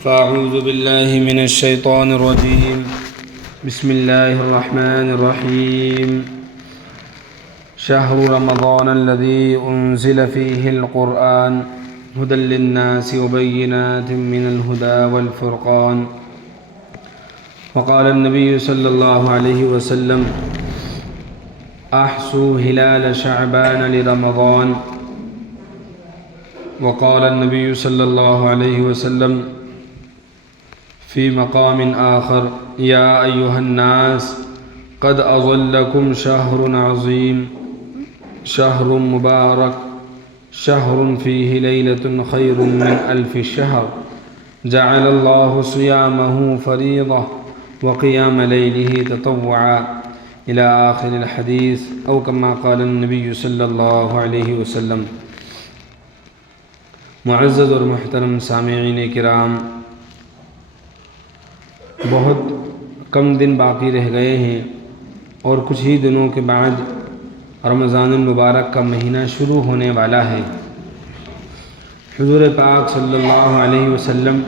فأعوذ بالله من الشيطان الرجيم. بسم الله الرحمن الرحيم. شهر رمضان الذي أنزل فيه القرآن هدى للناس وبينات من الهدى والفرقان. وقال النبي صلى الله عليه وسلم: أحصوا هلال شعبان لرمضان. وقال النبي صلى الله عليه وسلم في مقام آخر: يا أيها الناس قد أظلكم شهر عظيم، شهر مبارك، شهر فيه ليلة خير من 1000 شهر، جعل الله صيامه فريضة وقيام ليله تطوعا، إلى آخر الحديث، أو كما قال النبي صلی اللہ علیہ وسلم. معزز اور محترم سامعین کرام، بہت کم دن باقی رہ گئے ہیں اور کچھ ہی دنوں کے بعد رمضان المبارک کا مہینہ شروع ہونے والا ہے. حضور پاک صلی اللہ علیہ وسلم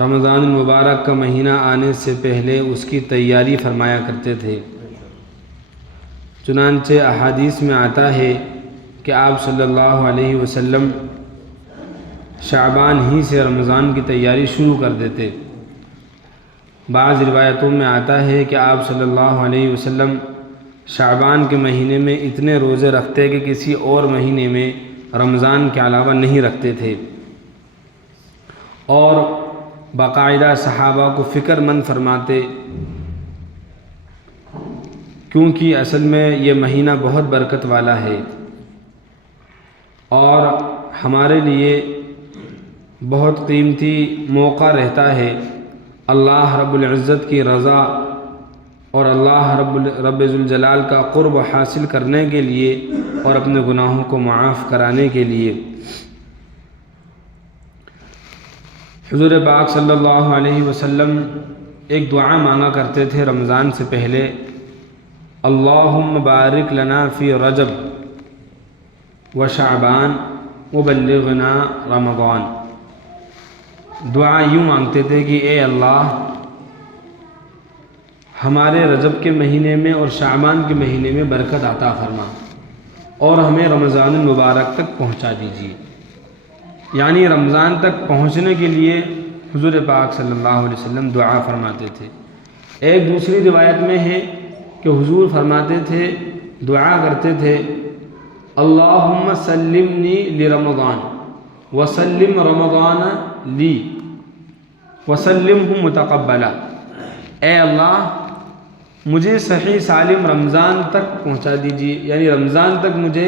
رمضان المبارک کا مہینہ آنے سے پہلے اس کی تیاری فرمایا کرتے تھے. چنانچہ احادیث میں آتا ہے کہ آپ صلی اللہ علیہ وسلم شعبان ہی سے رمضان کی تیاری شروع کر دیتے. بعض روایتوں میں آتا ہے کہ آپ صلی اللہ علیہ وسلم شعبان کے مہینے میں اتنے روزے رکھتے کہ کسی اور مہینے میں رمضان کے علاوہ نہیں رکھتے تھے، اور باقاعدہ صحابہ کو فکر مند فرماتے، کیونکہ اصل میں یہ مہینہ بہت برکت والا ہے اور ہمارے لیے بہت قیمتی موقع رہتا ہے اللہ رب العزت کی رضا اور اللہ رب ذوالجلال کا قرب حاصل کرنے کے لیے اور اپنے گناہوں کو معاف کرانے کے لیے. حضور پاک صلی اللہ علیہ وسلم ایک دعا مانگا کرتے تھے رمضان سے پہلے: اللہم بارک لنا فی رجب و شعبان وبلغنا رمضان. دعا یوں مانگتے تھے کہ اے اللہ، ہمارے رجب کے مہینے میں اور شعبان کے مہینے میں برکت عطا فرما اور ہمیں رمضان المبارک تک پہنچا دیجیے. یعنی رمضان تک پہنچنے کے لیے حضور پاک صلی اللہ علیہ وسلم دعا فرماتے تھے. ایک دوسری روایت میں ہے کہ حضور فرماتے تھے، دعا کرتے تھے: اللہم سلمنی لرمضان وسلم رمضان لی وسلمہ متقبلا. اے اللہ، مجھے صحیح سالم رمضان تک پہنچا دیجیے، یعنی رمضان تک مجھے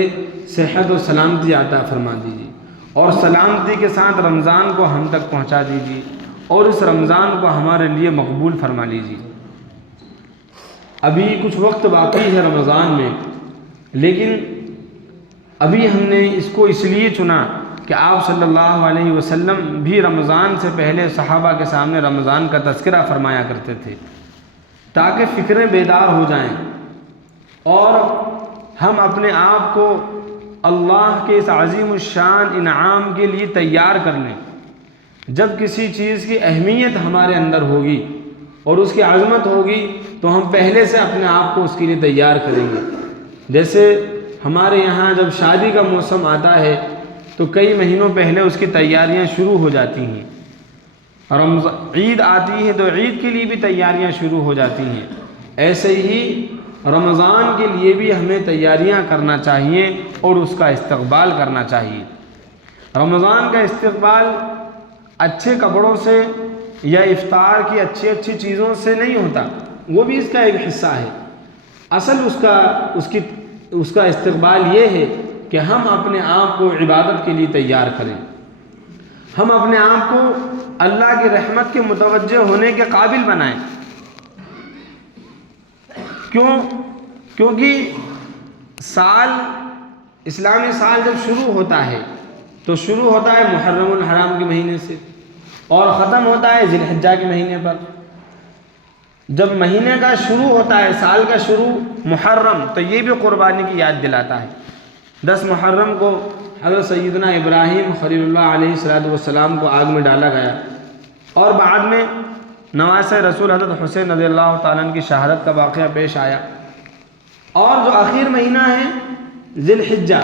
صحت و سلامتی عطا فرما دیجیے، اور سلامتی کے ساتھ رمضان کو ہم تک پہنچا دیجیے، اور اس رمضان کو ہمارے لیے مقبول فرما لیجیے. ابھی کچھ وقت باقی ہے رمضان میں، لیکن ابھی ہم نے اس کو اس لیے چنا کہ آپ صلی اللہ علیہ وسلم بھی رمضان سے پہلے صحابہ کے سامنے رمضان کا تذکرہ فرمایا کرتے تھے، تاکہ فکریں بیدار ہو جائیں اور ہم اپنے آپ کو اللہ کے اس عظیم الشان انعام کے لیے تیار کر لیں. جب کسی چیز کی اہمیت ہمارے اندر ہوگی اور اس کی عظمت ہوگی تو ہم پہلے سے اپنے آپ کو اس کے لیے تیار کریں گے. جیسے ہمارے یہاں جب شادی کا موسم آتا ہے تو کئی مہینوں پہلے اس کی تیاریاں شروع ہو جاتی ہیں. عید آتی ہے تو عید کے لیے بھی تیاریاں شروع ہو جاتی ہیں. ایسے ہی رمضان کے لیے بھی ہمیں تیاریاں کرنا چاہیے اور اس کا استقبال کرنا چاہیے. رمضان کا استقبال اچھے کپڑوں سے یا افطار کی اچھی چیزوں سے نہیں ہوتا، وہ بھی اس کا ایک حصہ ہے. اصل اس کا استقبال یہ ہے کہ ہم اپنے آپ کو عبادت کے لیے تیار کریں، ہم اپنے آپ کو اللہ کی رحمت کے متوجہ ہونے کے قابل بنائیں. کیونکہ اسلامی سال جب شروع ہوتا ہے تو شروع ہوتا ہے محرم الحرام کے مہینے سے اور ختم ہوتا ہے ذی الحجہ کے مہینے پر. جب مہینے کا شروع ہوتا ہے، سال کا شروع محرم، تو یہ بھی قربانی کی یاد دلاتا ہے. 10 محرم کو حضرت سیدنا ابراہیم خلیل اللہ علیہ السلام کو آگ میں ڈالا گیا اور بعد میں نواسۂ رسول حضرت حسین رضی اللہ تعالیٰ عنہ کی شہادت کا واقعہ پیش آیا۔ اور جو آخر مہینہ ہے ذی الحجہ،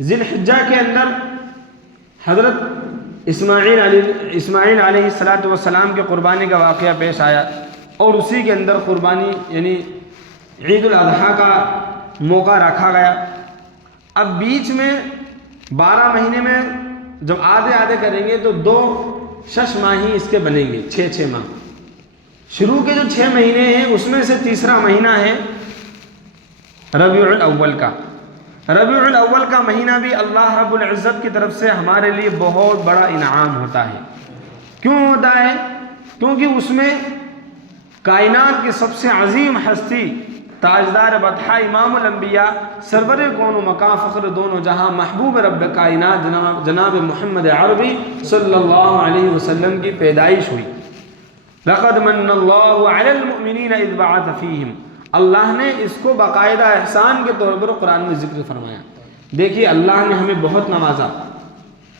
ذی الحجہ کے اندر حضرت اسماعیل علیہ السلام کے قربانی کا واقعہ پیش آیا، اور اسی کے اندر قربانی یعنی عید الاضحیٰ کا موقع رکھا گیا۔ اب بیچ میں 12 مہینے میں جب آدھے آدھے کریں گے تو 2 6 ماہی اس کے بنیں گے، 6 ماہ۔ شروع کے جو 6 مہینے ہیں اس میں سے تیسرا مہینہ ہے ربیع الاول کا۔ ربیع الاول کا مہینہ بھی اللہ رب العزت کی طرف سے ہمارے لیے بہت بڑا انعام ہوتا ہے۔ کیوں ہوتا ہے؟ کیونکہ اس میں کائنات کی سب سے عظیم ہستی تاجدار بطحہ امام الانبیاء سرور کون و مقام فخر دونوں جہاں محبوب رب کائنات جناب محمد عربی صلی اللہ علیہ وسلم کی پیدائش ہوئی۔ لقد من اللہ علی المؤمنین اذ بعث فیہم، اللہ نے اس کو باقاعدہ احسان کے طور پر قرآن میں ذکر فرمایا۔ دیکھیے اللہ نے ہمیں بہت نوازا،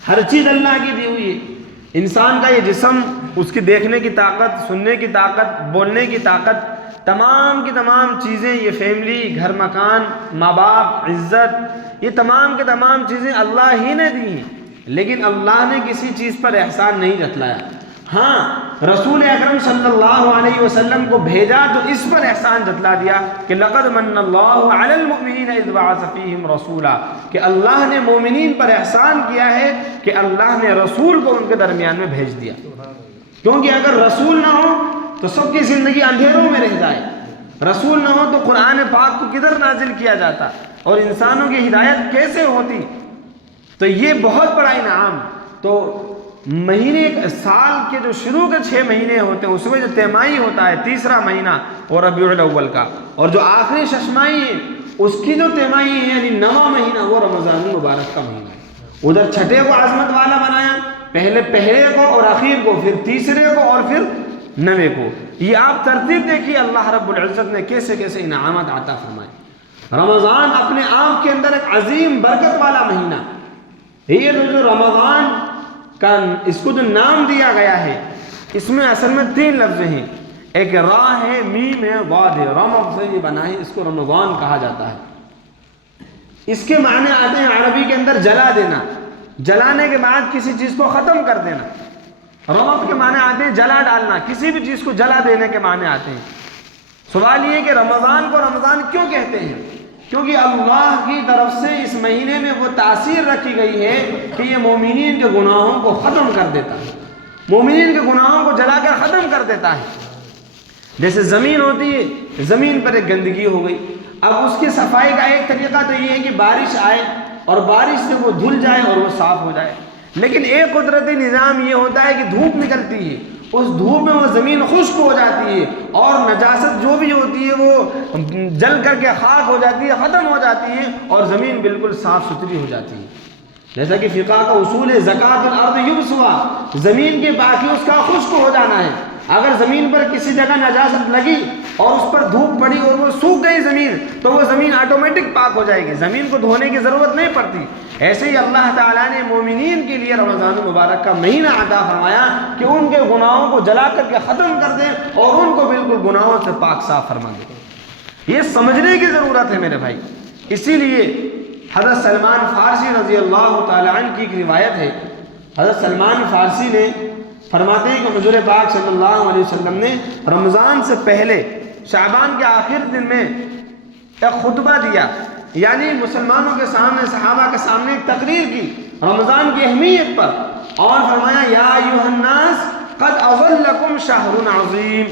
ہر چیز اللہ کی دی ہوئی ہے۔ انسان کا یہ جسم، اس کی دیکھنے کی طاقت، سننے کی طاقت، بولنے کی طاقت، تمام کی تمام چیزیں، یہ فیملی، گھر مکان، ماں باپ، عزت، یہ تمام کی تمام چیزیں اللہ ہی نے دی ہیں، لیکن اللہ نے کسی چیز پر احسان نہیں جتلایا۔ ہاں رسول اکرم صلی اللہ علیہ وسلم کو بھیجا تو اس پر احسان جتلا دیا کہ لقد من اللہ علی المؤمنین اذ بعث فیہم رسولا، کہ اللہ نے مومنین پر احسان کیا ہے کہ اللہ نے رسول کو ان کے درمیان میں بھیج دیا۔ کیونکہ اگر رسول نہ ہو تو سب کی زندگی اندھیروں میں رہ جائے، رسول نہ ہو تو قرآن پاک کو کدھر نازل کیا جاتا اور انسانوں کی ہدایت کیسے ہوتی؟ تو یہ بہت بڑا انعام۔ تو مہینے سال کے جو شروع کے 6 مہینے ہوتے ہیں اس میں جو تیمائی ہوتا ہے تیسرا مہینہ وہ ربیع الاول کا، اور جو آخری ششمائی ہے اس کی جو تیمائی ہے یعنی 9واں مہینہ وہ رمضان المبارک کا مہینہ ہے۔ ادھر چھٹے کو عظمت والا بنایا، پہلے کو اور اخیر کو، پھر تیسرے کو اور پھر 9ویں کو۔ یہ آپ ترتیب دیکھیے اللہ رب العزت نے کیسے کیسے انعامات عطا فرمائے۔ رمضان اپنے آپ کے اندر ایک عظیم برکت والا مہینہ، یہ جو رمضان کا اس کو جو نام دیا گیا ہے اس میں اصل میں 3 لفظ ہیں، ایک را ہے، میم ہے، واد ہے، رمض سے یہ بنا ہے، اس کو رمضان کہا جاتا ہے۔ اس کے معنی آتے ہیں عربی کے اندر جلا دینا، جلانے کے بعد کسی چیز کو ختم کر دینا۔ رمض کے معنی آتے ہیں جلا ڈالنا، کسی بھی چیز کو جلا دینے کے معنی آتے ہیں۔ سوال یہ ہے کہ رمضان کو رمضان کیوں کہتے ہیں؟ کیونکہ اللہ کی طرف سے اس مہینے میں وہ تاثیر رکھی گئی ہے کہ یہ مومنین کے گناہوں کو ختم کر دیتا ہے، مومنین کے گناہوں کو جلا کر ختم کر دیتا ہے۔ جیسے زمین ہوتی ہے، زمین پر ایک گندگی ہو گئی، اب اس کی صفائی کا ایک طریقہ تو یہ ہے کہ بارش آئے اور بارش سے وہ دھل جائے اور وہ صاف ہو جائے، لیکن ایک قدرتی نظام یہ ہوتا ہے کہ دھوپ نکلتی ہے، اس دھوپ میں وہ زمین خشک ہو جاتی ہے اور نجاست جو بھی ہوتی ہے وہ جل کر کے خاک ہو جاتی ہے، ختم ہو جاتی ہے اور زمین بالکل صاف ستھری ہو جاتی ہے۔ جیسا کہ فقہ کا اصول ہے زکوٰۃ الارض یبسوا، زمین کے باقی اس کا خشک ہو جانا ہے۔ اگر زمین پر کسی جگہ نجاست لگی اور اس پر دھوپ پڑی اور وہ سوکھ گئی زمین تو وہ زمین آٹومیٹک پاک ہو جائے گی، زمین کو دھونے کی ضرورت نہیں پڑتی۔ ایسے ہی اللہ تعالیٰ نے مومنین کے لیے رمضان المبارک کا مہینہ عطا فرمایا کہ ان کے گناہوں کو جلا کر کے ختم کر دیں اور ان کو بالکل گناہوں سے پاک صاف فرما دیں۔ یہ سمجھنے کی ضرورت ہے میرے بھائی۔ اسی لیے حضرت سلمان فارسی رضی اللہ تعالیٰ عنہ کی ایک روایت ہے، حضرت سلمان فارسی نے فرماتے ہیں کہ حضور پاک صلی اللہ علیہ وسلم نے رمضان سے پہلے شعبان کے آخر دن میں ایک خطبہ دیا، یعنی مسلمانوں کے سامنے، صحابہ کے سامنے ایک تقریر کی رمضان کی اہمیت پر، اور فرمایا یا ایھا الناس قد اظلکم شہر عظیم،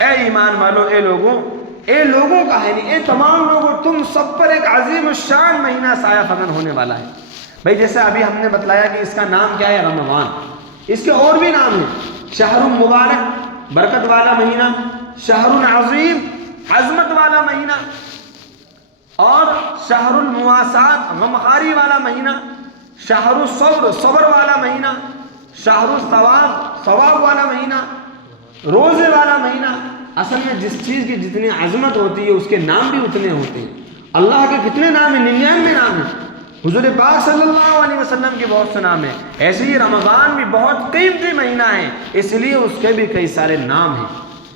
اے ایمان والو، اے لوگوں کا ہے نہیں، اے تمام لوگوں، تم سب پر ایک عظیم الشان مہینہ سایہ فکن ہونے والا ہے۔ بھائی جیسے ابھی ہم نے بتلایا کہ اس کا نام کیا ہے، رمضان، اس کے اور بھی نام ہیں، شہر مبارک برکت والا مہینہ، شہر عظیم عظمت والا مہینہ، اور شہر المواسات غمخواری والا مہینہ، شہر الصبر صبر والا مہینہ، شہر الثواب ثواب والا مہینہ، روزے والا مہینہ۔ اصل میں جس چیز کی جتنی عظمت ہوتی ہے اس کے نام بھی اتنے ہوتے ہیں۔ اللہ کے کتنے نام ہیں؟ 99 نام ہیں، حضور پاک صلی اللہ علیہ وسلم کے بہت سے نام ہیں، ایسے ہی رمضان بھی بہت قیمتی مہینہ ہے، اس لیے اس کے بھی کئی سارے نام ہیں۔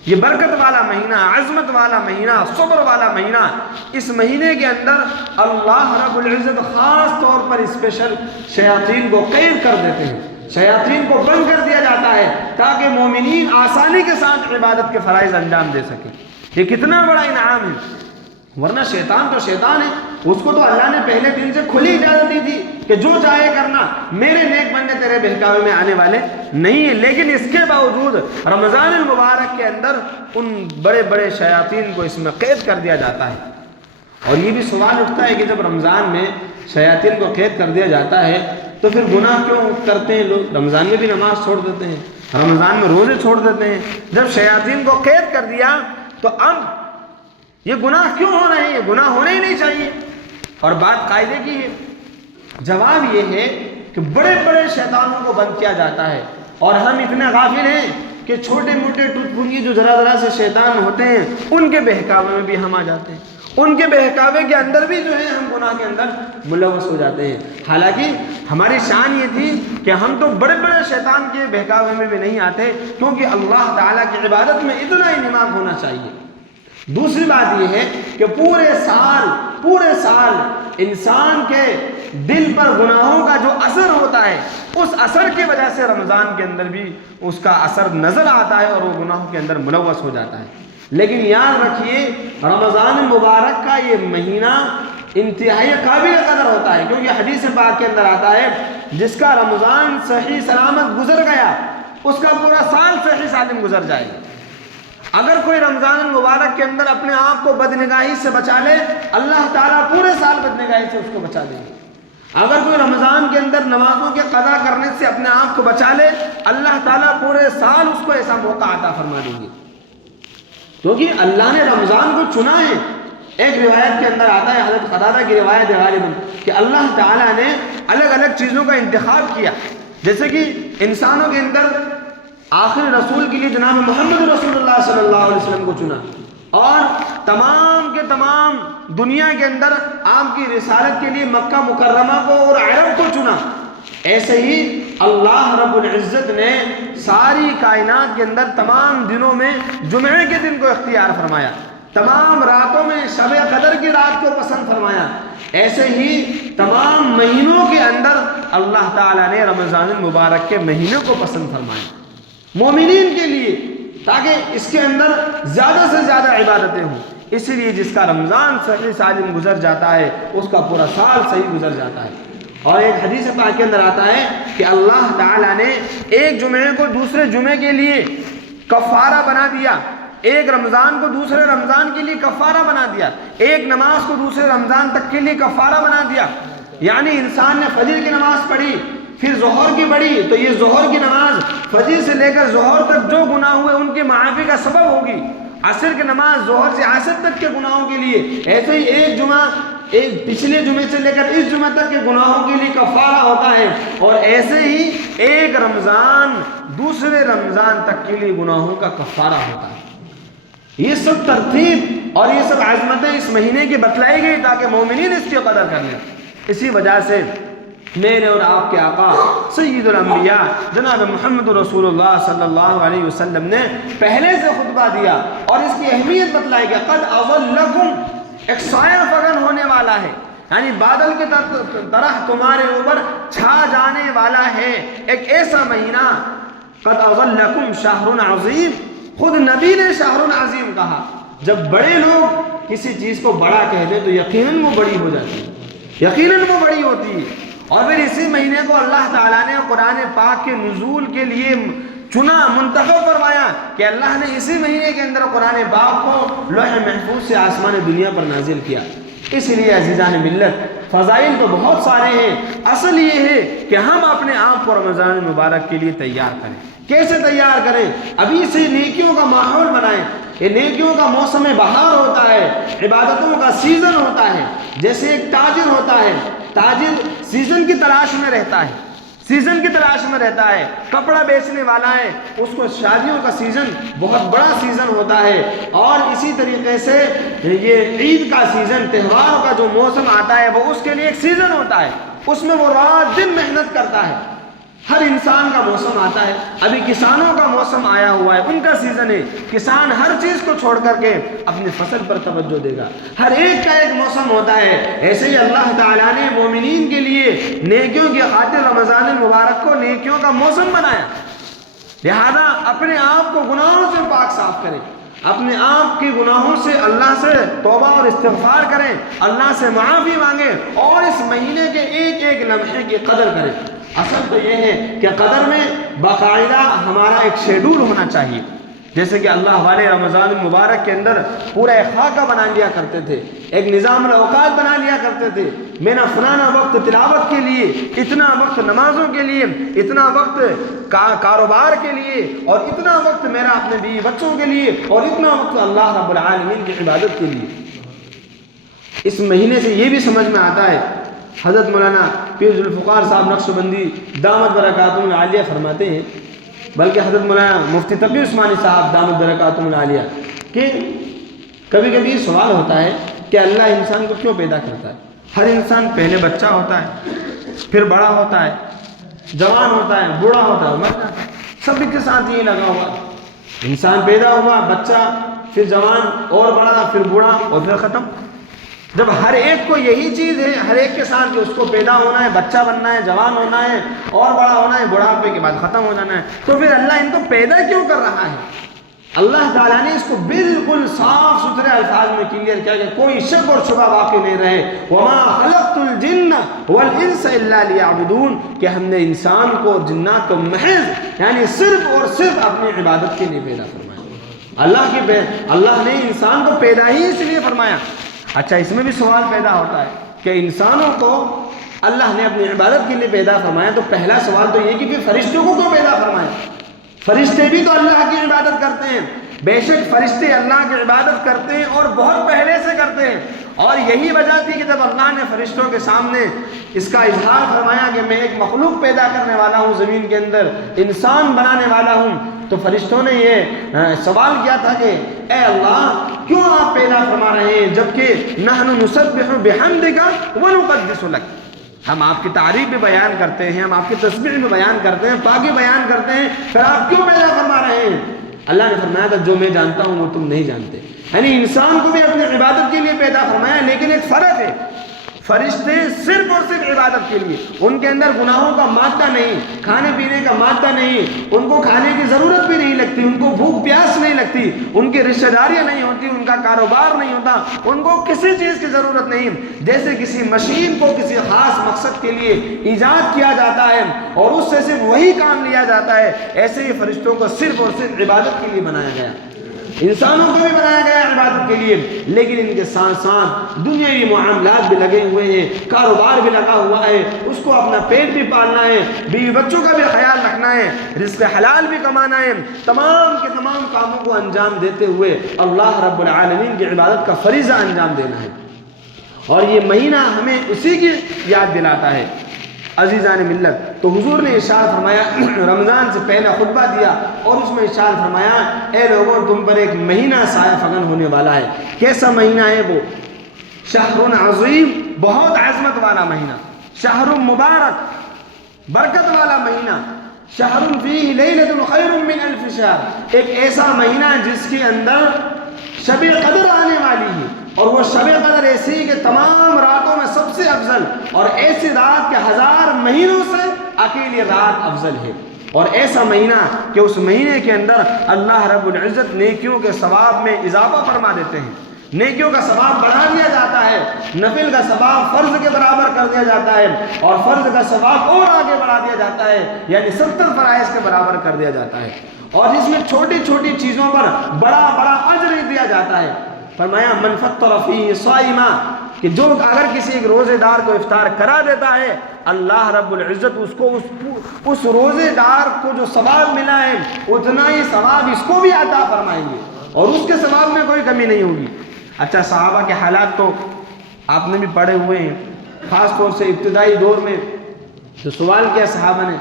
یہ برکت والا مہینہ، عظمت والا مہینہ، صبر والا مہینہ، اس مہینے کے اندر اللہ رب العزت خاص طور پر اسپیشل شیاطین کو قید کر دیتے ہیں، شیاطین کو بند کر دیا جاتا ہے تاکہ مومنین آسانی کے ساتھ عبادت کے فرائض انجام دے سکیں۔ یہ کتنا بڑا انعام ہے، ورنہ شیطان تو شیطان ہے، اس کو تو اللہ نے پہلے دن سے کھلی اجازت دی تھی کہ جو چاہے کرنا، میرے نیک بندے تیرے بہکاوے میں آنے والے نہیں ہیں، لیکن اس کے باوجود رمضان المبارک کے اندر ان بڑے بڑے شیاطین کو اس میں قید کر دیا جاتا ہے۔ اور یہ بھی سوال اٹھتا ہے کہ جب رمضان میں شیاطین کو قید کر دیا جاتا ہے تو پھر گناہ کیوں کرتے ہیں لوگ؟ رمضان میں بھی نماز چھوڑ دیتے ہیں، رمضان میں روزے چھوڑ دیتے ہیں، جب شیاطین کو قید کر دیا تو اب یہ گناہ کیوں ہو رہے ہیں؟ یہ گناہ ہونے ہی نہیں چاہیے۔ اور بات قاعدے کی ہے، جواب یہ ہے کہ بڑے بڑے شیطانوں کو بند کیا جاتا ہے، اور ہم اتنے غافل ہیں کہ چھوٹے موٹے ٹوٹ پھنگی جو ذرا ذرا سے شیطان ہوتے ہیں ان کے بہکاوے میں بھی ہم آ جاتے ہیں، ان کے بہکاوے کے اندر بھی جو ہے ہم گناہ کے اندر ملوث ہو جاتے ہیں۔ حالانکہ ہماری شان یہ تھی کہ ہم تو بڑے بڑے شیطان کے بہکاوے میں بھی نہیں آتے، کیونکہ اللہ تعالیٰ کی عبادت میں اتنا ہی دماغ ہونا چاہیے۔ دوسری بات یہ ہے کہ پورے سال انسان کے دل پر گناہوں کا جو اثر ہوتا ہے، اس اثر کی وجہ سے رمضان کے اندر بھی اس کا اثر نظر آتا ہے اور وہ گناہوں کے اندر ملوث ہو جاتا ہے۔ لیکن یاد رکھیے رمضان مبارک کا یہ مہینہ انتہائی قابل قدر ہوتا ہے، کیونکہ حدیث پاک کے اندر آتا ہے جس کا رمضان صحیح سلامت گزر گیا اس کا پورا سال صحیح سالم گزر جائے گا۔ اگر کوئی رمضان المبارک کے اندر اپنے آپ کو بدنگاہی سے بچا لے، اللہ تعالیٰ پورے سال بدنگاہی سے اس کو بچا دے گا۔ اگر کوئی رمضان کے اندر نمازوں کے قضا کرنے سے اپنے آپ کو بچا لے، اللہ تعالیٰ پورے سال اس کو ایسا موقع عطا فرما دیں گے، کیونکہ اللہ نے رمضان کو چنا ہے۔ ایک روایت کے اندر آتا ہے، حضرت قتادہ کی روایت ہے غالباً، کہ اللہ تعالیٰ نے الگ الگ چیزوں کا انتخاب کیا، جیسے کہ انسانوں کے اندر آخری رسول کے لیے جناب محمد رسول اللہ صلی اللہ علیہ وسلم کو چنا، اور تمام کے تمام دنیا کے اندر آپ کی رسالت کے لیے مکہ مکرمہ کو اور عرب کو چنا۔ ایسے ہی اللہ رب العزت نے ساری کائنات کے اندر تمام دنوں میں جمعے کے دن کو اختیار فرمایا، تمام راتوں میں شب قدر کی رات کو پسند فرمایا۔ ایسے ہی تمام مہینوں کے اندر اللہ تعالیٰ نے رمضان المبارک کے مہینے کو پسند فرمایا مومنین کے لیے، تاکہ اس کے اندر زیادہ سے زیادہ عبادتیں ہوں۔ اسی لیے جس کا رمضان صحیح سالم گزر جاتا ہے اس کا پورا سال صحیح گزر جاتا ہے۔ اور ایک حدیث پاک کے اندر آتا ہے کہ اللہ تعالیٰ نے ایک جمعے کو دوسرے جمعے کے لیے کفارہ بنا دیا، ایک رمضان کو دوسرے رمضان کے لیے کفارہ بنا دیا، ایک نماز کو دوسرے رمضان تک کے لیے کفارہ بنا دیا۔ یعنی انسان نے فجر کی نماز پڑھی، پھر ظہر کی پڑھی، تو یہ ظہر کی نماز فجر سے لے کر ظہر تک جو گناہ ہوئے ان کی معافی کا سبب ہوگی۔ عصر کی نماز ظہر سے عصر تک کے گناہوں کے لیے، ایسے ہی ایک جمعہ ایک پچھلے جمعے سے لے کر اس جمعہ تک کے گناہوں کے لیے کفارہ ہوتا ہے، اور ایسے ہی ایک رمضان دوسرے رمضان تک کے لیے گناہوں کا کفارہ ہوتا ہے۔ یہ سب ترتیب اور یہ سب عظمتیں اس مہینے کی بتلائی گئی تاکہ مومنین اس کی قدر کر لیں۔ اسی وجہ سے میرے اور آپ کے آقا سید الانبیاء جناب محمد رسول اللہ صلی اللہ علیہ وسلم نے پہلے سے خطبہ دیا اور اس کی اہمیت بتلائی کہ قد اظلکم، ایک سایہ فگن ہونے والا ہے، یعنی بادل کے طرح تمہارے اوپر چھا جانے والا ہے ایک ایسا مہینہ۔ قد اظلکم شہر عظیم، خود نبی نے شہر عظیم کہا۔ جب بڑے لوگ کسی چیز کو بڑا کہہ دیں تو یقیناً وہ بڑی ہو جاتی ہے، یقیناً وہ بڑی ہوتی ہے۔ اور پھر اسی مہینے کو اللہ تعالیٰ نے قرآن پاک کے نزول کے لیے چنا، منتخب فرمایا کہ اللہ نے اسی مہینے کے اندر قرآن پاک کو لوح محفوظ سے آسمان دنیا پر نازل کیا۔ اس لیے عزیزان ملت، فضائل تو بہت سارے ہیں، اصل یہ ہے کہ ہم اپنے آپ کو رمضان مبارک کے لیے تیار کریں۔ کیسے تیار کریں؟ ابھی سے نیکیوں کا ماحول بنائیں۔ یہ نیکیوں کا موسم بہار ہوتا ہے، عبادتوں کا سیزن ہوتا ہے۔ جیسے ایک تاجر ہوتا ہے، تاجر سیزن کی تلاش میں رہتا ہے، سیزن کی تلاش میں رہتا ہے. کپڑا بیچنے والا ہے، اس کو شادیوں کا سیزن بہت بڑا سیزن ہوتا ہے، اور اسی طریقے سے یہ عید کا سیزن، تہواروں کا جو موسم آتا ہے وہ اس کے لیے ایک سیزن ہوتا ہے، اس میں وہ رات دن محنت کرتا ہے. ہر انسان کا موسم آتا ہے. ابھی کسانوں کا موسم آیا ہوا ہے، ان کا سیزن ہے. کسان ہر چیز کو چھوڑ کر کے اپنی فصل پر توجہ دے گا. ہر ایک کا ایک موسم ہوتا ہے. ایسے ہی اللہ تعالیٰ نے مومنین کے لیے نیکیوں کی خاطر رمضان المبارک کو نیکیوں کا موسم بنایا. لہذا اپنے آپ کو گناہوں سے پاک صاف کریں، اپنے آپ کے گناہوں سے اللہ سے توبہ اور استغفار کریں، اللہ سے معافی مانگیں، اور اس مہینے کے ایک ایک لمحے کی قدر کریں. اصل تو یہ ہے کہ قدر میں باقاعدہ ہمارا ایک شیڈول ہونا چاہیے. جیسے کہ اللہ والے رمضان المبارک کے اندر پورا ایک خاکہ بنا لیا کرتے تھے، ایک نظام الاوقات بنا لیا کرتے تھے. میں نے فلانا وقت تلاوت کے لیے، اتنا وقت نمازوں کے لیے، اتنا وقت کاروبار کے لیے، اور اتنا وقت میرا اپنے بیوی بچوں کے لیے، اور اتنا وقت اللہ رب العالمین کی عبادت کے لیے. اس مہینے سے یہ بھی سمجھ میں آتا ہے، حضرت مولانا پیر ذوالفقار صاحب نقشبندی دامت برکاتہم العالیہ فرماتے ہیں، بلکہ حضرت مولانا مفتی تقی عثمانی صاحب دامت برکاتہم العالیہ، کہ کبھی کبھی سوال ہوتا ہے کہ اللہ انسان کو کیوں پیدا کرتا ہے. ہر انسان پہلے بچہ ہوتا ہے، پھر بڑا ہوتا ہے، جوان ہوتا ہے، بوڑھا ہوتا ہے، مرتا ہے. سب کے ساتھ یہ لگا ہوا ہے. انسان پیدا ہوا، بچہ، پھر جوان، اور بڑا، پھر بوڑھا، اور پھر ختم. جب ہر ایک کو یہی چیز ہے، ہر ایک کے ساتھ کہ اس کو پیدا ہونا ہے، بچہ بننا ہے، جوان ہونا ہے، اور بڑا ہونا ہے، بڑھاپے کے بعد ختم ہو جانا ہے، تو پھر اللہ ان کو پیدا کیوں کر رہا ہے؟ اللہ تعالیٰ نے اس کو بالکل صاف ستھرے الفاظ میں کلیئر کیا کہ کوئی شک اور شبہ باقی نہیں رہے. وَمَا خَلَقْتُ الْجِنَّ وَالْإِنسَ إِلَّا لِيَعْبُدُونَ، کہ ہم نے انسان کو اور جنات کو محض یعنی صرف اور صرف اپنی عبادت کے لیے پیدا فرمایا. اللہ نے انسان کو پیدا ہی اس لیے فرمایا. اچھا، اس میں بھی سوال پیدا ہوتا ہے کہ انسانوں کو اللہ نے اپنی عبادت کے لیے پیدا فرمایا، تو پہلا سوال تو یہ کہ پھر فرشتوں کو کیوں پیدا فرمایا؟ فرشتے بھی تو اللہ کی عبادت کرتے ہیں. بے شک فرشتے اللہ کی عبادت کرتے ہیں، اور بہت پہلے سے کرتے ہیں. اور یہی وجہ تھی کہ جب اللہ نے فرشتوں کے سامنے اس کا اظہار فرمایا کہ میں ایک مخلوق پیدا کرنے والا ہوں، زمین کے اندر انسان بنانے والا ہوں، تو فرشتوں نے یہ سوال کیا تھا کہ اے اللہ کیوں آپ پیدا فرما رہے ہیں جبکہ نحن نسبح بحمدک ونقدس لک، ہم آپ کی تعریف بھی بیان کرتے ہیں، ہم آپ کی تسبیح بھی بیان کرتے ہیں، پاکی بیان کرتے ہیں، پھر آپ کیوں پیدا فرما رہے ہیں؟ اللہ نے فرمایا تھا جو میں جانتا ہوں وہ تم نہیں جانتے. یعنی انسان کو بھی اپنی عبادت کے لیے پیدا فرمایا، لیکن ایک فرق ہے، فرشتے صرف اور صرف عبادت کے لیے، ان کے اندر گناہوں کا مادہ نہیں، کھانے پینے کا مادہ نہیں، ان کو کھانے کی ضرورت بھی نہیں لگتی، ان کو بھوک پیاس نہیں لگتی، ان کی رشتہ داریاں نہیں ہوتی، ان کا کاروبار نہیں ہوتا، ان کو کسی چیز کی ضرورت نہیں. جیسے کسی مشین کو کسی خاص مقصد کے لیے ایجاد کیا جاتا ہے اور اس سے صرف وہی کام لیا جاتا ہے، ایسے ہی فرشتوں کو صرف اور صرف عبادت کے لیے بنایا گیا. انسانوں کو بھی بنایا گیا عبادت کے لیے، لیکن ان کے ساتھ ساتھ دنیاوی معاملات بھی لگے ہوئے ہیں، کاروبار بھی لگا ہوا ہے، اس کو اپنا پیٹ بھی پالنا ہے، بیوی بچوں کا بھی خیال رکھنا ہے، رزق حلال بھی کمانا ہے. تمام کے تمام کاموں کو انجام دیتے ہوئے اللہ رب العالمین کی عبادت کا فریضہ انجام دینا ہے. اور یہ مہینہ ہمیں اسی کی یاد دلاتا ہے. عزیزان ملت، تو حضور نے ارشاد فرمایا، رمضان سے پہلے خطبہ دیا اور اس میں ارشاد فرمایا اے لوگوں تم پر ایک مہینہ سایہ فگن ہونے والا ہے. کیسا مہینہ ہے وہ؟ شہر عظیم، بہت عظمت والا مہینہ، شہر مبارک، برکت والا مہینہ، شہر فیہ لیلۃ خیر من الف شہر، ایک ایسا مہینہ جس کے اندر شب قدر آنے والی ہے، اور وہ شب قدر ایسی کہ تمام راتوں میں سب سے افضل، اور ایسی رات کے 1000 مہینوں سے اکیلی رات افضل ہے. اور ایسا مہینہ کہ اس مہینے کے اندر اللہ رب العزت نیکیوں کے ثواب میں اضافہ فرما دیتے ہیں، نیکیوں کا ثواب بڑھا دیا جاتا ہے، نفل کا ثواب فرض کے برابر کر دیا جاتا ہے، اور فرض کا ثواب اور آگے بڑھا دیا جاتا ہے، یعنی 70 فرائض کے برابر کر دیا جاتا ہے. اور اس میں چھوٹی چھوٹی چیزوں پر بڑا بڑا اجر دیا جاتا ہے. فرمایا من فطر فیہ صائما، کہ جو اگر کسی ایک روزے دار کو افطار کرا دیتا ہے، اللہ رب العزت اس کو اس روزے دار کو جو ثواب ملا ہے اتنا ہی ثواب اس کو بھی عطا فرمائیں گے، اور اس کے ثواب میں کوئی کمی نہیں ہوگی. اچھا، صحابہ کے حالات تو آپ نے بھی پڑھے ہوئے ہیں، خاص طور سے ابتدائی دور میں تو سوال کیا صحابہ نے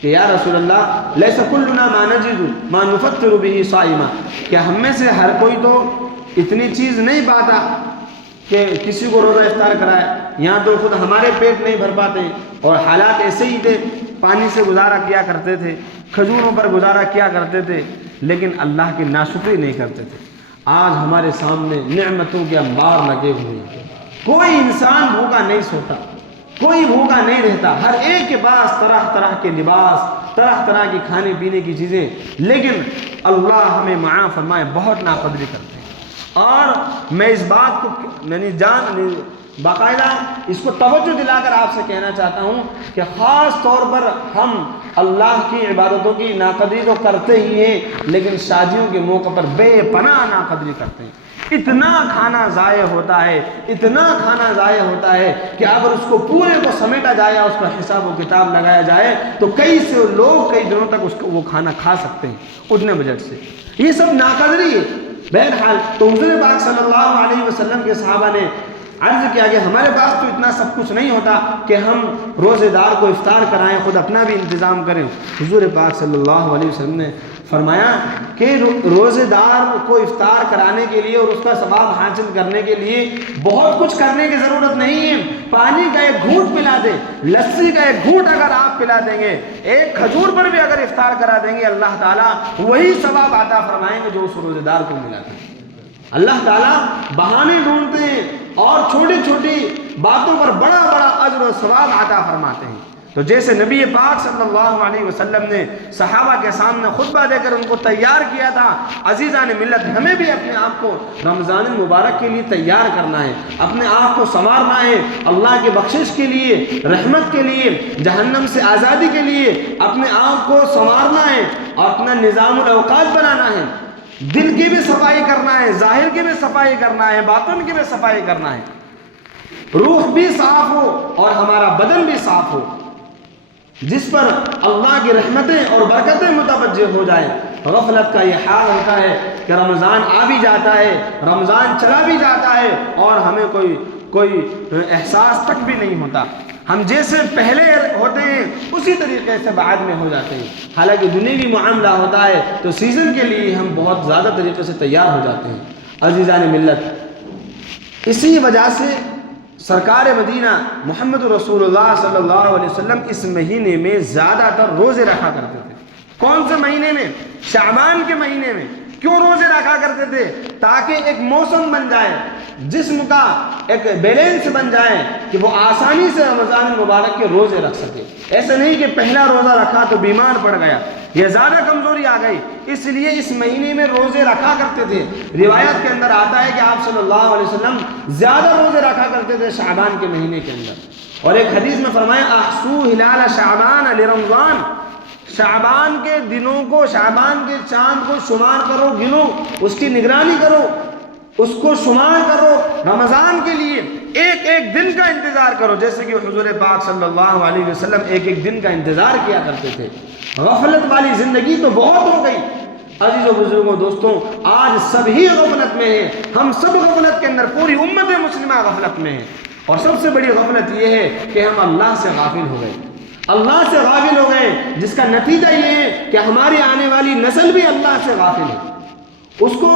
کہ یا رسول اللہ لیس کلنا ما نجد ما نفطر به صائما، کیا ہم میں سے ہر کوئی تو اتنی چیز نہیں پاتا کہ کسی کو روزہ افطار کرائے، یہاں تو خود ہمارے پیٹ نہیں بھر پاتے، اور حالات ایسے ہی تھے، پانی سے گزارا کیا کرتے تھے، کھجوروں پر گزارا کیا کرتے تھے، لیکن اللہ کی ناشکری نہیں کرتے تھے۔ آج ہمارے سامنے نعمتوں کے انبار لگے ہوئے ہیں، کوئی انسان بھوکا نہیں سوتا، کوئی بھوکا نہیں رہتا، ہر ایک کے پاس طرح طرح کے لباس، طرح طرح کی کھانے پینے کی چیزیں، لیکن اللہ ہمیں معاف فرمائے بہت ناقدری کرتے ہیں۔ اور میں اس بات کو باقاعدہ اس کو توجہ دلا کر آپ سے کہنا چاہتا ہوں کہ خاص طور پر ہم اللہ کی عبادتوں کی ناقدری تو کرتے ہی ہیں، لیکن شادیوں کے موقع پر بے پناہ ناقدری کرتے ہیں۔ اتنا کھانا ضائع ہوتا ہے، اتنا کھانا ضائع ہوتا ہے کہ اگر اس کو پورے کو سمیٹا جائے، اس کا حساب و کتاب لگایا جائے تو کئی سے لوگ کئی دنوں تک اس کو وہ کھانا کھا سکتے ہیں اتنے بجٹ سے۔ یہ سب ناقدری ہے۔ بہرحال تو حضور پاک صلی اللہ علیہ وسلم کے صحابہ نے عرض کیا کہ ہمارے پاس تو اتنا سب کچھ نہیں ہوتا کہ ہم روزے دار کو افطار کرائیں، خود اپنا بھی انتظام کریں۔ حضور پاک صلی اللہ علیہ وسلم نے فرمایا کہ روزے دار کو افطار کرانے کے لیے اور اس کا ثواب حاصل کرنے کے لیے بہت کچھ کرنے کی ضرورت نہیں ہے، پانی کا ایک گھونٹ پلا دیں، لسی کا ایک گھونٹ اگر آپ پلا دیں گے، ایک کھجور پر بھی اگر افطار کرا دیں گے، اللہ تعالیٰ وہی ثواب عطا فرمائیں گے جو اس روزے دار کو ملا تھا۔ اللہ تعالیٰ بہانے ڈھونڈتے ہیں اور چھوٹی چھوٹی باتوں پر بڑا بڑا اجر و ثواب عطا فرماتے ہیں۔ تو جیسے نبی پاک صلی اللہ علیہ وسلم نے صحابہ کے سامنے خطبہ دے کر ان کو تیار کیا تھا، عزیزان ملت ہمیں بھی اپنے آپ کو رمضان المبارک کے لیے تیار کرنا ہے، اپنے آپ کو سنوارنا ہے، اللہ کی بخشش کے لیے، رحمت کے لیے، جہنم سے آزادی کے لیے اپنے آپ کو سنوارنا ہے اور اپنا نظام الاوقات بنانا ہے، دل کی بھی صفائی کرنا ہے، ظاہر کی بھی صفائی کرنا ہے، باطن کی بھی صفائی کرنا ہے، روح بھی صاف ہو اور ہمارا بدن بھی صاف ہو، جس پر اللہ کی رحمتیں اور برکتیں متوجہ ہو جائیں۔ غفلت کا یہ حال ہوتا ہے کہ رمضان آ بھی جاتا ہے، رمضان چلا بھی جاتا ہے اور ہمیں کوئی احساس تک بھی نہیں ہوتا، ہم جیسے پہلے ہوتے ہیں اسی طریقے سے بعد میں ہو جاتے ہیں۔ حالانکہ دنیوی معاملہ ہوتا ہے تو سیزن کے لیے ہم بہت زیادہ طریقے سے تیار ہو جاتے ہیں۔ عزیزان ملت، اسی وجہ سے سرکار مدینہ محمد رسول اللہ صلی اللہ علیہ وسلم اس مہینے میں زیادہ تر روزے رکھا کرتے تھے۔ کون سے مہینے میں؟ شعبان کے مہینے میں۔ کیوں روزے رکھا کرتے تھے؟ تاکہ ایک موسم بن جائے، جسم کا ایک بیلنس بن جائے کہ وہ آسانی سے رمضان المبارک کے روزے رکھ سکے۔ ایسا نہیں کہ پہلا روزہ رکھا تو بیمار پڑ گیا یا زیادہ کمزوری آ گئی، اس لیے اس مہینے میں روزے رکھا کرتے تھے۔ روایت کے اندر آتا ہے کہ آپ صلی اللہ علیہ وسلم زیادہ روزے رکھا کرتے تھے شعبان کے مہینے کے اندر، اور ایک حدیث میں فرمایا احصوا ہلال شعبان لرمضان، شعبان کے دنوں کو، شعبان کے چاند کو شمار کرو، گنو، اس کی نگرانی کرو، اس کو شمار کرو، رمضان کے لیے ایک ایک دن کا انتظار کرو، جیسے کہ حضور پاک صلی اللہ علیہ وسلم ایک ایک دن کا انتظار کیا کرتے تھے۔ غفلت والی زندگی تو بہت ہو گئی عزیزوں بزرگوں دوستوں، آج سب ہی غفلت میں ہیں، ہم سب غفلت کے اندر، پوری امت مسلمہ غفلت میں ہے، اور سب سے بڑی غفلت یہ ہے کہ ہم اللہ سے غافل ہو گئے، اللہ سے غافل ہو گئے، جس کا نتیجہ یہ ہے کہ ہماری آنے والی نسل بھی اللہ سے غافل ہے، اس کو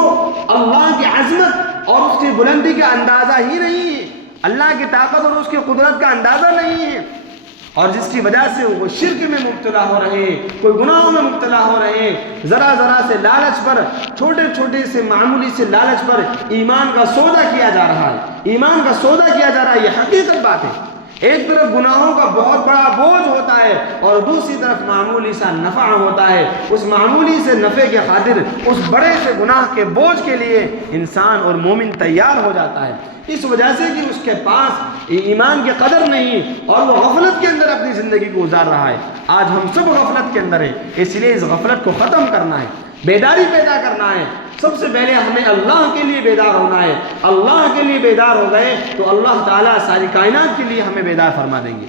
اللہ کی عظمت اور اس کی بلندی کا اندازہ ہی نہیں ہے، اللہ کی طاقت اور اس کی قدرت کا اندازہ نہیں ہے، اور جس کی وجہ سے وہ شرک میں مبتلا ہو رہے ہیں، کوئی گناہوں میں مبتلا ہو رہے ہیں، ذرا ذرا سے لالچ پر، چھوٹے چھوٹے سے معمولی سے لالچ پر ایمان کا سودا کیا جا رہا ہے، ایمان کا سودا کیا جا رہا ہے، یہ حقیقت بات ہے۔ ایک طرف گناہوں کا بہت بڑا بوجھ ہوتا ہے اور دوسری طرف معمولی سا نفع ہوتا ہے، اس معمولی سے نفع کے خاطر اس بڑے سے گناہ کے بوجھ کے لیے انسان اور مومن تیار ہو جاتا ہے، اس وجہ سے کہ اس کے پاس ایمان کی قدر نہیں اور وہ غفلت کے اندر اپنی زندگی کو گزار رہا ہے۔ آج ہم سب غفلت کے اندر ہیں، اس لیے اس غفلت کو ختم کرنا ہے، بیداری پیدا کرنا ہے۔ سب سے پہلے ہمیں اللہ کے لیے بیدار ہونا ہے، اللہ کے لیے بیدار ہو گئے تو اللہ تعالیٰ ساری کائنات کے لیے ہمیں بیدار فرما دیں گے۔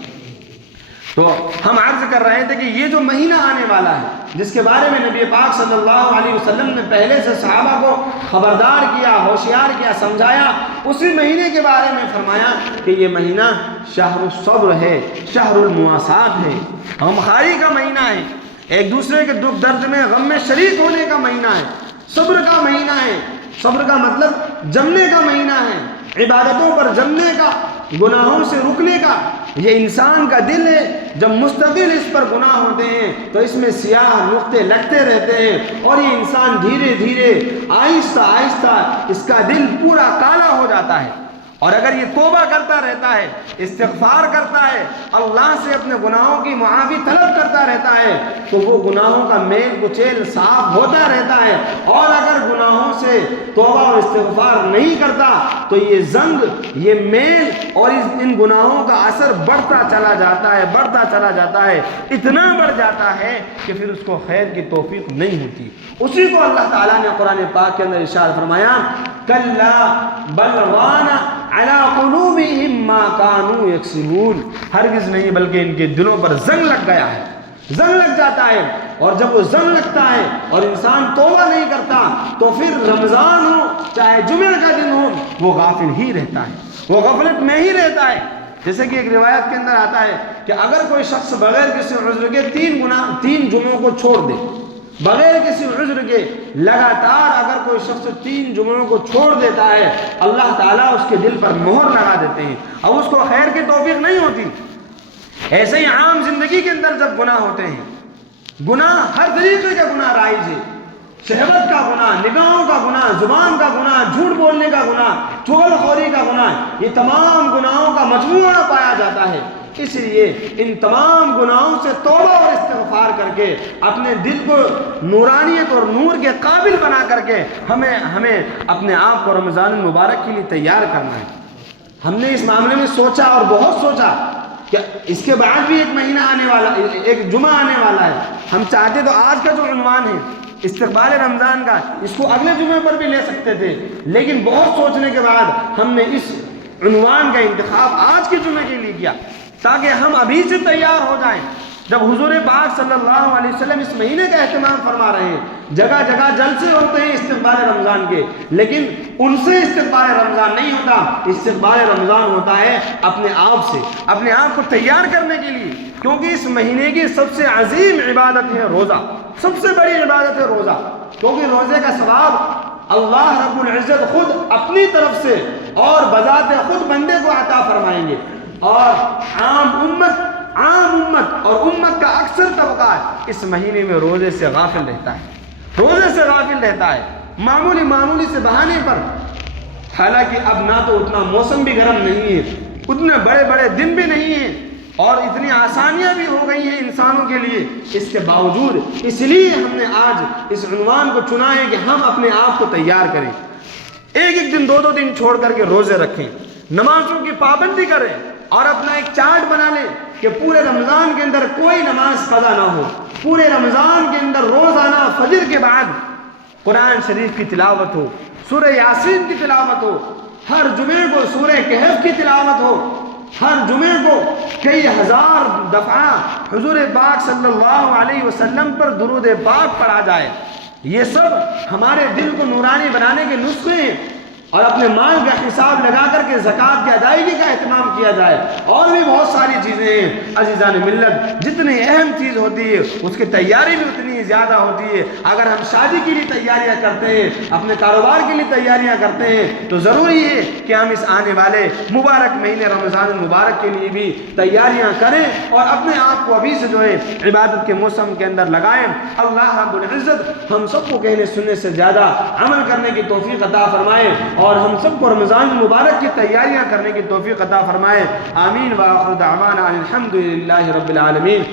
تو ہم عرض کر رہے تھے کہ یہ جو مہینہ آنے والا ہے، جس کے بارے میں نبی پاک صلی اللہ علیہ وسلم نے پہلے سے صحابہ کو خبردار کیا، ہوشیار کیا، سمجھایا، اسی مہینے کے بارے میں فرمایا کہ یہ مہینہ شہر الصبر ہے، شہر المواسات ہے، غمخواری کا مہینہ ہے، ایک دوسرے کے دکھ درد میں غم میں شریک ہونے کا مہینہ ہے، صبر کا مہینہ ہے۔ صبر کا مطلب جمنے کا مہینہ ہے، عبادتوں پر جمنے کا، گناہوں سے رکنے کا۔ یہ انسان کا دل ہے، جب مستقل اس پر گناہ ہوتے ہیں تو اس میں سیاہ نقطے لگتے رہتے ہیں، اور یہ انسان دھیرے دھیرے آہستہ آہستہ اس کا دل پورا کالا ہو جاتا ہے۔ اور اگر یہ توبہ کرتا رہتا ہے، استغفار کرتا ہے، اللہ سے اپنے گناہوں کی معافی طلب کرتا رہتا ہے، تو وہ گناہوں کا میل کچیل صاف ہوتا رہتا ہے۔ اور اگر گناہوں سے توبہ اور استغفار نہیں کرتا تو یہ زنگ، یہ میل اور ان گناہوں کا اثر بڑھتا چلا جاتا ہے، بڑھتا چلا جاتا ہے، اتنا بڑھ جاتا ہے کہ پھر اس کو خیر کی توفیق نہیں ہوتی۔ اسی کو اللہ تعالیٰ نے قرآن پاک کے اندر ارشاد فرمایا، کلا بل ران علی قلوبہم ما کانوا یکسبون، ہرگز نہیں بلکہ ان کے دلوں پر زنگ لگ گیا ہے، زنگ لگ جاتا ہے۔ اور جب وہ زنگ لگتا ہے اور انسان توبہ نہیں کرتا تو پھر رمضان ہو چاہے جمعہ کا دن ہو، وہ غافل ہی رہتا ہے، وہ غفلت میں ہی رہتا ہے۔ جیسے کہ ایک روایت کے اندر آتا ہے کہ اگر کوئی شخص بغیر کسی عذر کے تین جمعوں کو چھوڑ دے، بغیر کسی عذر کے لگاتار اگر کوئی شخص 3 جمعوں کو چھوڑ دیتا ہے، اللہ تعالیٰ اس کے دل پر مہر لگا دیتے ہیں، اب اس کو خیر کی توفیق نہیں ہوتی۔ ایسے ہی عام زندگی کے اندر جب گناہ ہوتے ہیں، گناہ ہر طریقے کا گناہ رائج ہے، شہوت کا گناہ، نگاہوں کا گناہ، زبان کا گناہ، جھوٹ بولنے کا گناہ، چغل خوری کا گناہ، یہ تمام گناہوں کا مجموعہ پایا جاتا ہے۔ اس لیے ان تمام گناہوں سے توبہ اور استغفار کر کے اپنے دل کو نورانیت اور نور کے قابل بنا کر کے ہمیں اپنے آپ کو رمضان المبارک کے لیے تیار کرنا ہے۔ ہم نے اس معاملے میں سوچا اور بہت سوچا کہ اس کے بعد بھی ایک مہینہ آنے والا، ایک جمعہ آنے والا ہے، ہم چاہتے تو آج کا جو عنوان ہے استقبال رمضان کا، اس کو اگلے جمعے پر بھی لے سکتے تھے، لیکن بہت سوچنے کے بعد ہم نے اس عنوان کا انتخاب آج کے جمعے کے لیے کیا تاکہ ہم ابھی سے تیار ہو جائیں۔ جب حضور پاک صلی اللہ علیہ وسلم اس مہینے کا اہتمام فرما رہے ہیں، جگہ جگہ جلسے ہوتے ہیں استقبال رمضان کے، لیکن ان سے استقبال رمضان نہیں ہوتا، استقبال رمضان ہوتا ہے اپنے آپ سے، اپنے آپ کو تیار کرنے کے لیے، کیونکہ اس مہینے کی سب سے عظیم عبادت ہے روزہ، سب سے بڑی عبادت ہے روزہ، کیونکہ روزے کا ثواب اللہ رب العزت خود اپنی طرف سے اور بذات خود بندے کو عطا فرمائیں گے۔ اور عام امت اور امت کا اکثر طبقہ اس مہینے میں روزے سے غافل رہتا ہے، روزے سے غافل رہتا ہے، معمولی سے بہانے پر۔ حالانکہ اب نہ تو اتنا موسم بھی گرم نہیں ہے، اتنے بڑے بڑے دن بھی نہیں ہیں، اور اتنی آسانیاں بھی ہو گئی ہیں انسانوں کے لیے، اس کے باوجود اس لیے ہم نے آج اس عنوان کو چنا ہے کہ ہم اپنے آپ کو تیار کریں، ایک دن 2 دن چھوڑ کر کے روزے رکھیں، نمازوں کی پابندی کریں، اور اپنا ایک چارٹ بنا لیں کہ پورے رمضان کے اندر کوئی نماز قضا نہ ہو، پورے رمضان کے اندر روزانہ فجر کے بعد قرآن شریف کی تلاوت ہو، سورہ یاسین کی تلاوت ہو، ہر جمعے کو سورہ کہف کی تلاوت ہو، ہر جمعے کو کئی ہزار دفعہ حضور پاک صلی اللہ علیہ وسلم پر درود پاک پڑھا جائے۔ یہ سب ہمارے دل کو نورانی بنانے کے نسخے ہیں، اور اپنے مال کا حساب لگا کر کے زکوٰۃ کی ادائیگی کا اہتمام کیا جائے، اور بھی بہت ساری چیزیں ہیں۔ عزیزان ملت، جتنی اہم چیز ہوتی ہے اس کی تیاری بھی اتنی زیادہ ہوتی ہے۔ اگر ہم شادی کے لیے تیاریاں کرتے ہیں، اپنے کاروبار کے لیے تیاریاں کرتے ہیں، تو ضروری ہے کہ ہم اس آنے والے مبارک مہینے رمضان المبارک کے لیے بھی تیاریاں کریں، اور اپنے آپ کو ابھی سے جو ہے عبادت کے موسم کے اندر لگائیں۔ اللہ رب العزت ہم سب کو کہنے سننے سے زیادہ عمل کرنے کی توفیق عطا فرمائے، اور ہم سب کو رمضان المبارک کی تیاریاں کرنے کی توفیق عطا فرمائے۔ آمین وآخر دعوانا الحمدللہ رب العالمین۔